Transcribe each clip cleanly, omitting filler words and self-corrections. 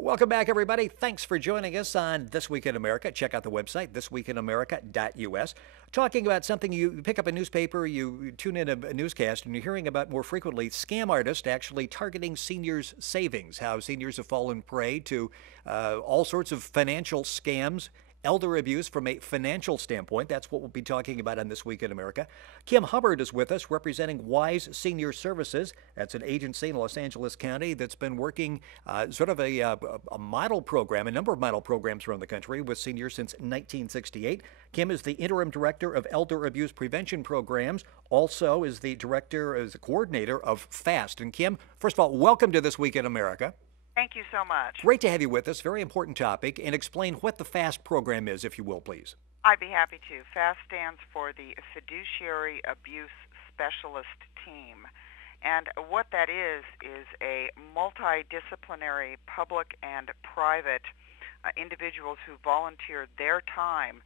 Welcome back, everybody. Thanks for joining us on This Week in America. Check out the website, thisweekinamerica.us. Talking about something you pick up a newspaper, you tune in a newscast, and you're hearing about more frequently scam artists actually targeting seniors' savings, how seniors have fallen prey to all sorts of financial scams. Elder abuse from a financial standpoint. That's what we'll be talking about on This Week in America. Kim Hubbard is with us representing Wise Senior Services. That's an agency in Los Angeles County that's been working sort of a model program, a number of model programs around the country with seniors since 1968. Kim is the interim director of elder abuse prevention programs, also is the coordinator of FAST. And Kim, first of all, welcome to This Week in America. Thank you so much. Great to have you with us. Very important topic. And explain what the FAST program is, if you will, please. I'd be happy to. FAST stands for the Fiduciary Abuse Specialist Team. And what that is a multidisciplinary public and private individuals who volunteer their time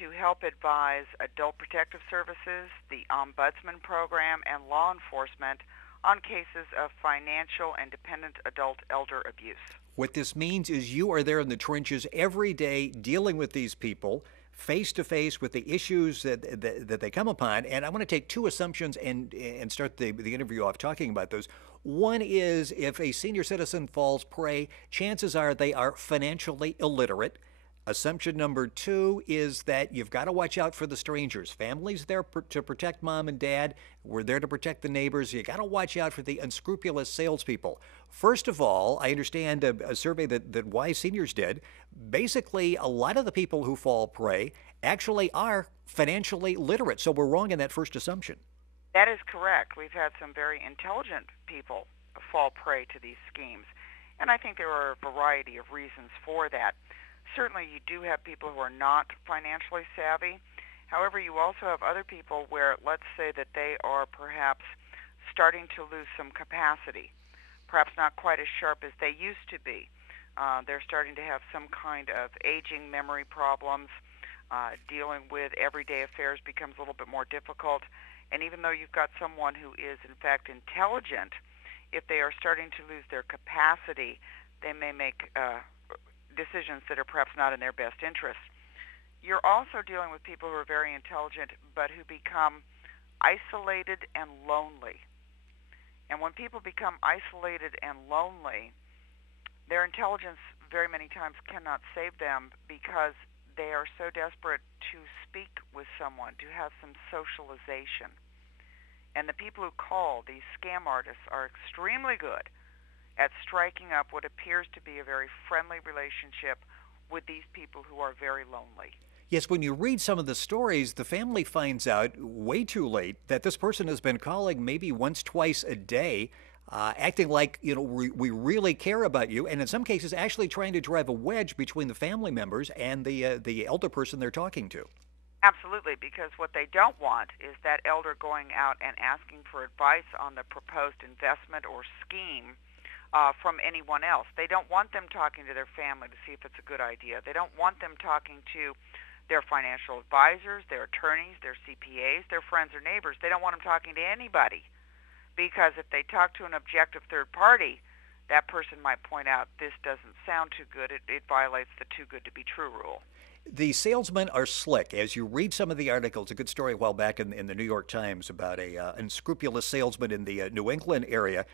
to help advise Adult Protective Services, the Ombudsman Program, and law enforcement on cases of financial and dependent adult elder abuse. What this means is you are there in the trenches every day dealing with these people face to face with the issues that they come upon. And I want to take two assumptions and start the interview off talking about those. One is if a senior citizen falls prey, chances are they are financially illiterate. Assumption number two is that you've got to watch out for the strangers. Family's there to protect mom and dad. We're there to protect the neighbors. You got to watch out for the unscrupulous salespeople. First of all, I understand a survey that Wise Seniors did. Basically, a lot of the people who fall prey actually are financially literate. So we're wrong in that first assumption. That is correct. We've had some very intelligent people fall prey to these schemes. And I think there are a variety of reasons for that. Certainly you do have people who are not financially savvy. However, you also have other people where, let's say that they are perhaps starting to lose some capacity, perhaps not quite as sharp as they used to be. They're starting to have some kind of aging memory problems. Dealing with everyday affairs becomes a little bit more difficult. And even though you've got someone who is, in fact, intelligent, if they are starting to lose their capacity, they may make decisions that are perhaps not in their best interest. You're also dealing with people who are very intelligent but who become isolated and lonely. And when people become isolated and lonely, their intelligence very many times cannot save them because they are so desperate to speak with someone, to have some socialization. And the people who call, these scam artists, are extremely good at striking up what appears to be a very friendly relationship with these people who are very lonely. Yes, when you read some of the stories, the family finds out way too late that this person has been calling maybe once, twice a day, acting like, we really care about you, and in some cases actually trying to drive a wedge between the family members and the elder person they're talking to. Absolutely, because what they don't want is that elder going out and asking for advice on the proposed investment or scheme from anyone else. They don't want them talking to their family to see if it's a good idea. They don't want them talking to their financial advisors, their attorneys, their CPAs, their friends or neighbors. They don't want them talking to anybody because if they talk to an objective third party, that person might point out this doesn't sound too good. It violates the too good to be true rule. The salesmen are slick. As you read some of the articles, a good story a while back in the New York Times about a unscrupulous salesman in the New England area.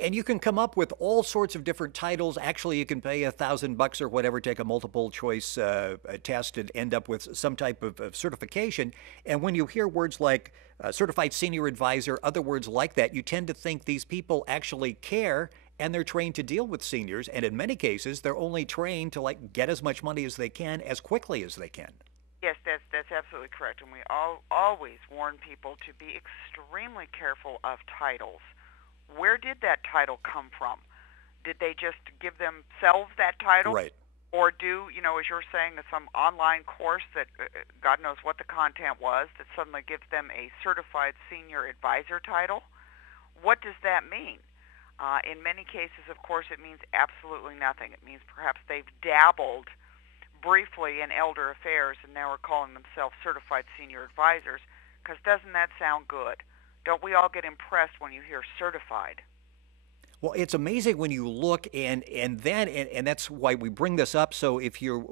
And you can come up with all sorts of different titles. Actually, you can pay $1,000 or whatever, take a multiple choice test and end up with some type of certification. And when you hear words like certified senior advisor, other words like that, you tend to think these people actually care and they're trained to deal with seniors. And in many cases, they're only trained to get as much money as they can as quickly as they can. Yes, that's absolutely correct. And we always warn people to be extremely careful of titles. Where did that title come from? Did they just give themselves that title? Right. Or do, as you're saying, some online course that God knows what the content was that suddenly gives them a certified senior advisor title? What does that mean? In many cases, of course, it means absolutely nothing. It means perhaps they've dabbled briefly in elder affairs and now are calling themselves certified senior advisors, because doesn't that sound good? Don't we all get impressed when you hear certified? Well, it's amazing when you look and that's why we bring this up. So if you're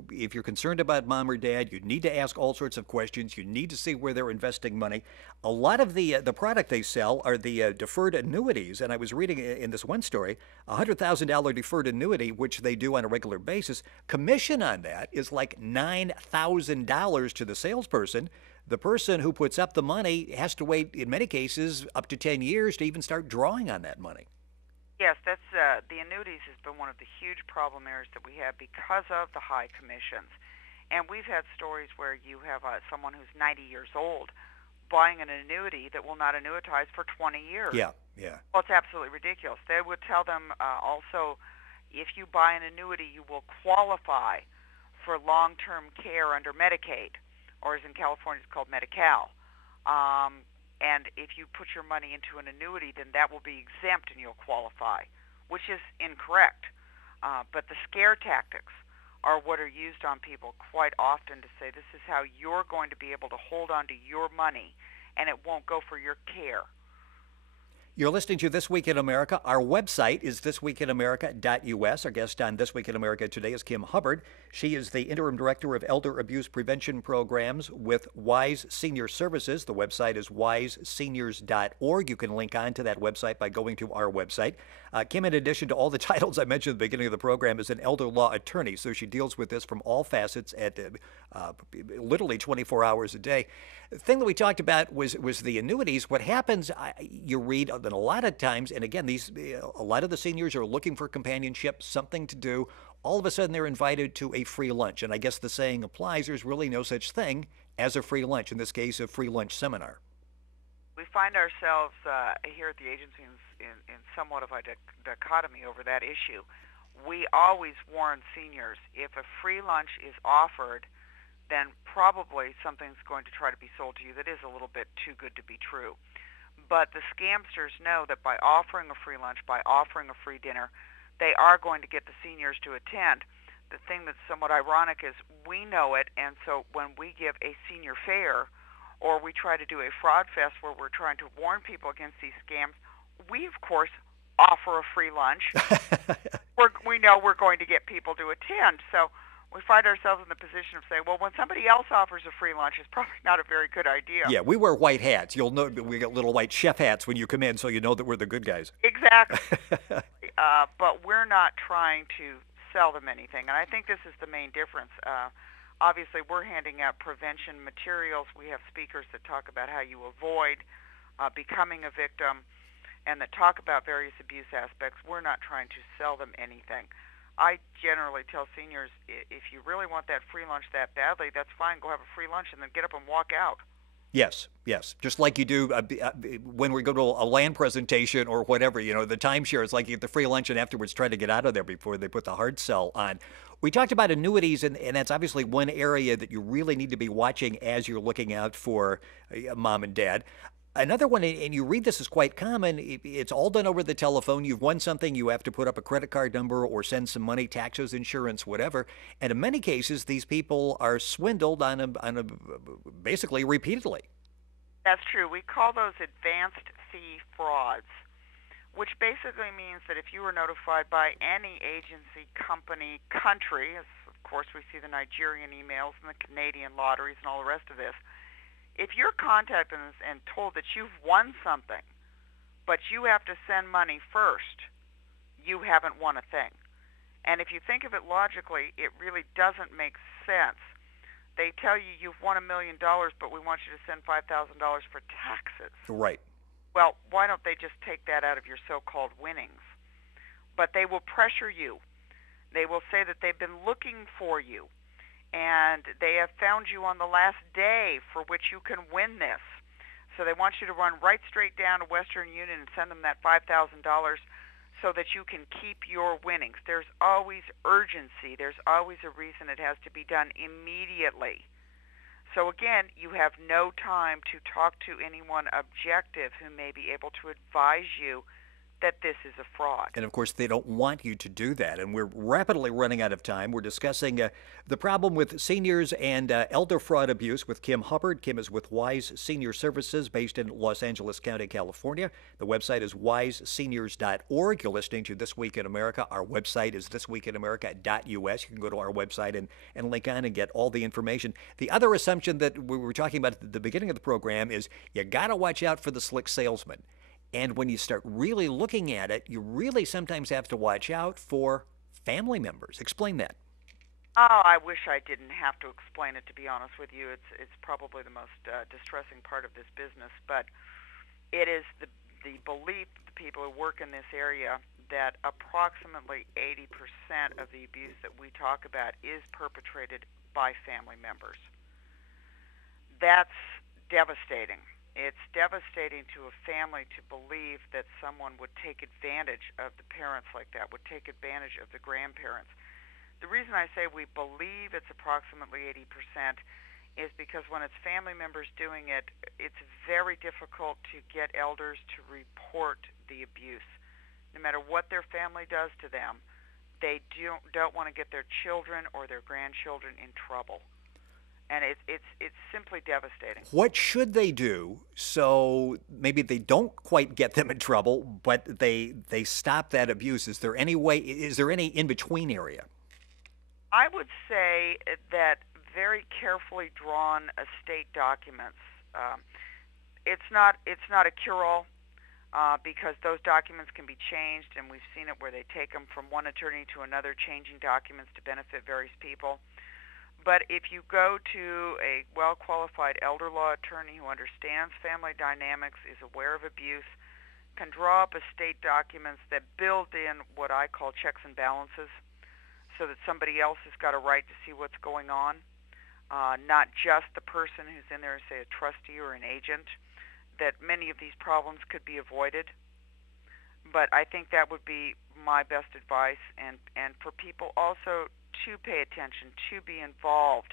concerned about mom or dad, you need to ask all sorts of questions. You need to see where they're investing money. A lot of the product they sell are the deferred annuities, and I was reading in this one story, $100,000 deferred annuity, which they do on a regular basis. Commission on that is like $9,000 to the salesperson. The person who puts up the money has to wait, in many cases, up to 10 years to even start drawing on that money. Yes, that's the annuities has been one of the huge problem areas that we have because of the high commissions. And we've had stories where you have someone who's 90 years old buying an annuity that will not annuitize for 20 years. Yeah, yeah. Well, it's absolutely ridiculous. They would tell them also, if you buy an annuity, you will qualify for long-term care under Medicaid, or as in California, it's called Medi-Cal. And if you put your money into an annuity, then that will be exempt and you'll qualify, which is incorrect. But the scare tactics are what are used on people quite often to say this is how you're going to be able to hold on to your money and it won't go for your care. You're listening to This Week in America. Our website is thisweekinamerica.us. Our guest on This Week in America today is Kim Hubbard. She is the Interim Director of Elder Abuse Prevention Programs with WISE Senior Services. The website is wiseseniors.org. You can link on to that website by going to our website. Kim, in addition to all the titles I mentioned at the beginning of the program, is an elder law attorney, so she deals with this from all facets at literally 24 hours a day. The thing that we talked about was the annuities. What happens, you read that a lot of times, and again, a lot of the seniors are looking for companionship, something to do. All of a sudden, they're invited to a free lunch, and I guess the saying applies. There's really no such thing as a free lunch. In this case, a free lunch seminar. We find ourselves here at the agency in somewhat of a dichotomy over that issue. We always warn seniors, if a free lunch is offered, then probably something's going to try to be sold to you that is a little bit too good to be true. But the scamsters know that by offering a free lunch, by offering a free dinner, they are going to get the seniors to attend. The thing that's somewhat ironic is we know it, and so when we give a senior fair or we try to do a fraud fest where we're trying to warn people against these scams, we, of course, offer a free lunch. We know we're going to get people to attend. So we find ourselves in the position of saying, well, when somebody else offers a free lunch, it's probably not a very good idea. Yeah, we wear white hats. You'll know we got little white chef hats when you come in, so you know that we're the good guys. Exactly. But we're not trying to sell them anything, and I think this is the main difference. Obviously, we're handing out prevention materials. We have speakers that talk about how you avoid becoming a victim and that talk about various abuse aspects. We're not trying to sell them anything. I generally tell seniors, if you really want that free lunch that badly, that's fine. Go have a free lunch and then get up and walk out. Yes, yes. Just like you do when we go to a land presentation or whatever, the timeshare, it's like you get the free lunch and afterwards try to get out of there before they put the hard sell on. We talked about annuities, and that's obviously one area that you really need to be watching as you're looking out for mom and dad. Another one, and you read this is quite common, it's all done over the telephone. You've won something, you have to put up a credit card number or send some money, taxes, insurance, whatever. And in many cases, these people are swindled basically repeatedly. That's true. We call those advanced fee frauds, which basically means that if you were notified by any agency, company, country, as of course we see the Nigerian emails and the Canadian lotteries and all the rest of this, if you're contacted and told that you've won something, but you have to send money first, you haven't won a thing. And if you think of it logically, it really doesn't make sense. They tell you you've won $1 million, but we want you to send $5,000 for taxes. Right. Well, why don't they just take that out of your so-called winnings? But they will pressure you. They will say that they've been looking for you, and they have found you on the last day for which you can win this. So they want you to run right straight down to Western Union and send them that $5,000 so that you can keep your winnings. There's always urgency. There's always a reason it has to be done immediately. So again, you have no time to talk to anyone objective who may be able to advise you that this is a fraud. And of course, they don't want you to do that. And we're rapidly running out of time. We're discussing the problem with seniors and elder fraud abuse with Kim Hubbard. Kim is with Wise Senior Services based in Los Angeles County, California. The website is wiseseniors.org. You're listening to This Week in America. Our website is thisweekinamerica.us. You can go to our website and link on and get all the information. The other assumption that we were talking about at the beginning of the program is you got to watch out for the slick salesman. And when you start really looking at it, you really sometimes have to watch out for family members. Explain that. Oh, I wish I didn't have to explain it, to be honest with you. It's probably the most distressing part of this business, but it is the belief of the people who work in this area that approximately 80% of the abuse that we talk about is perpetrated by family members. That's devastating. It's devastating to a family to believe that someone would take advantage of the parents like that, would take advantage of the grandparents. The reason I say we believe it's approximately 80% is because when it's family members doing it, it's very difficult to get elders to report the abuse. No matter what their family does to them, they don't want to get their children or their grandchildren in trouble. And it's simply devastating. What should they do so maybe they don't quite get them in trouble, but they stop that abuse? Is there any in-between area? I would say that very carefully drawn estate documents. It's not a cure-all because those documents can be changed, and we've seen it where they take them from one attorney to another, changing documents to benefit various people. But if you go to a well-qualified elder law attorney who understands family dynamics, is aware of abuse, can draw up estate documents that build in what I call checks and balances so that somebody else has got a right to see what's going on, not just the person who's in there, say a trustee or an agent, that many of these problems could be avoided. But I think that would be my best advice, and for people also to pay attention, to be involved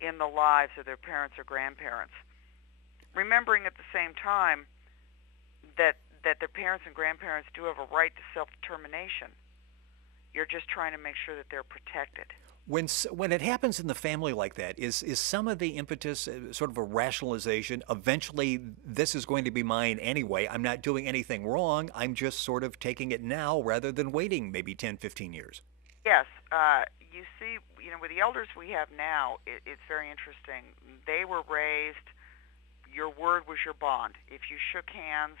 in the lives of their parents or grandparents. Remembering at the same time that their parents and grandparents do have a right to self-determination. You're just trying to make sure that they're protected. When it happens in the family like that, is some of the impetus sort of a rationalization? Eventually, this is going to be mine anyway. I'm not doing anything wrong. I'm just sort of taking it now rather than waiting maybe 10, 15 years. Yes. You see, with the elders we have now, it's very interesting. They were raised, your word was your bond. If you shook hands,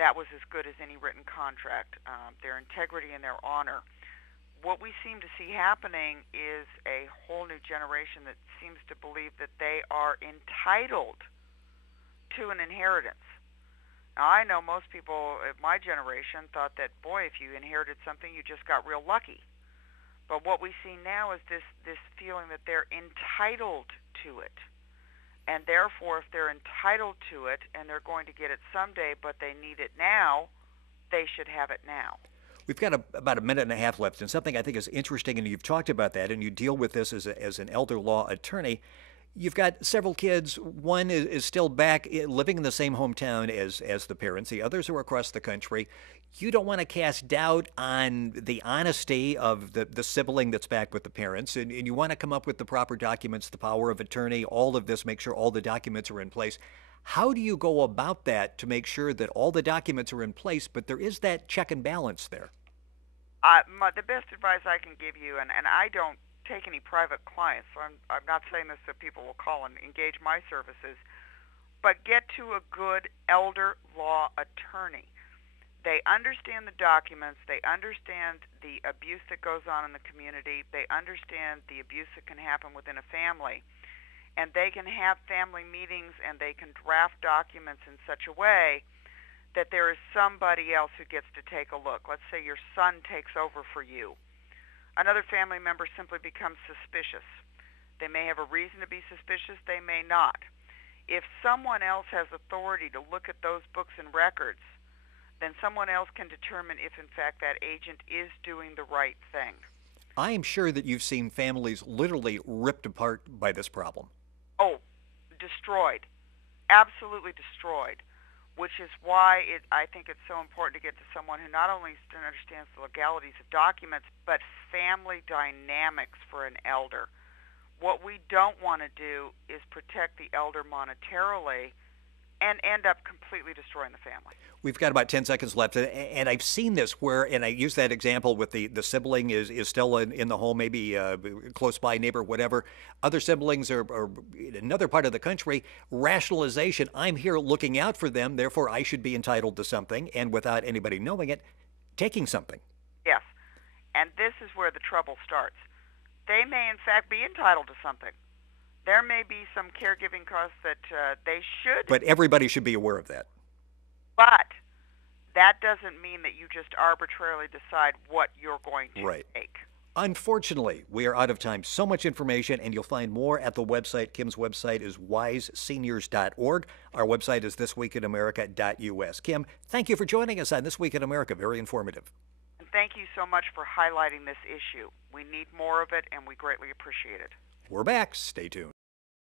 that was as good as any written contract. Their integrity and their honor. What we seem to see happening is a whole new generation that seems to believe that they are entitled to an inheritance. Now, I know most people of my generation thought that, boy, if you inherited something, you just got real lucky. But what we see now is this feeling that they're entitled to it. And therefore, if they're entitled to it and they're going to get it someday, but they need it now, they should have it now. We've got about a minute and a half left, and something I think is interesting, and you've talked about that, and you deal with this as an elder law attorney. You've got several kids. One is still back living in the same hometown as the parents. The others are across the country. You don't want to cast doubt on the honesty of the sibling that's back with the parents, and you want to come up with the proper documents, the power of attorney, all of this, make sure all the documents are in place. How do you go about that to make sure that all the documents are in place, but there is that check and balance there? The best advice I can give you, and I don't take any private clients, so I'm not saying this so people will call and engage my services, but get to a good elder law attorney. They understand the documents, they understand the abuse that goes on in the community, they understand the abuse that can happen within a family, and they can have family meetings and they can draft documents in such a way that there is somebody else who gets to take a look. Let's say your son takes over for you. Another family member simply becomes suspicious. They may have a reason to be suspicious, they may not. If someone else has authority to look at those books and records, then someone else can determine if in fact that agent is doing the right thing. I am sure that you've seen families literally ripped apart by this problem. Oh, destroyed. Absolutely destroyed. which is why I think it's so important to get to someone who not only understands the legalities of documents, but family dynamics for an elder. What we don't want to do is protect the elder monetarily and end up completely destroying the family. We've got about 10 seconds left, and I've seen this where, and I use that example with the sibling is still in the home, maybe close by neighbor, whatever. Other siblings are in another part of the country. Rationalization, I'm here looking out for them, therefore I should be entitled to something, and without anybody knowing it, taking something. Yes, and this is where the trouble starts. They may in fact be entitled to something. There may be some caregiving costs that they should. But everybody should be aware of that. But that doesn't mean that you just arbitrarily decide what you're going to take. Unfortunately, we are out of time. So much information, and you'll find more at the website. Kim's website is wiseseniors.org. Our website is thisweekinamerica.us. Kim, thank you for joining us on This Week in America. Very informative. And thank you so much for highlighting this issue. We need more of it, and we greatly appreciate it. We're back. Stay tuned.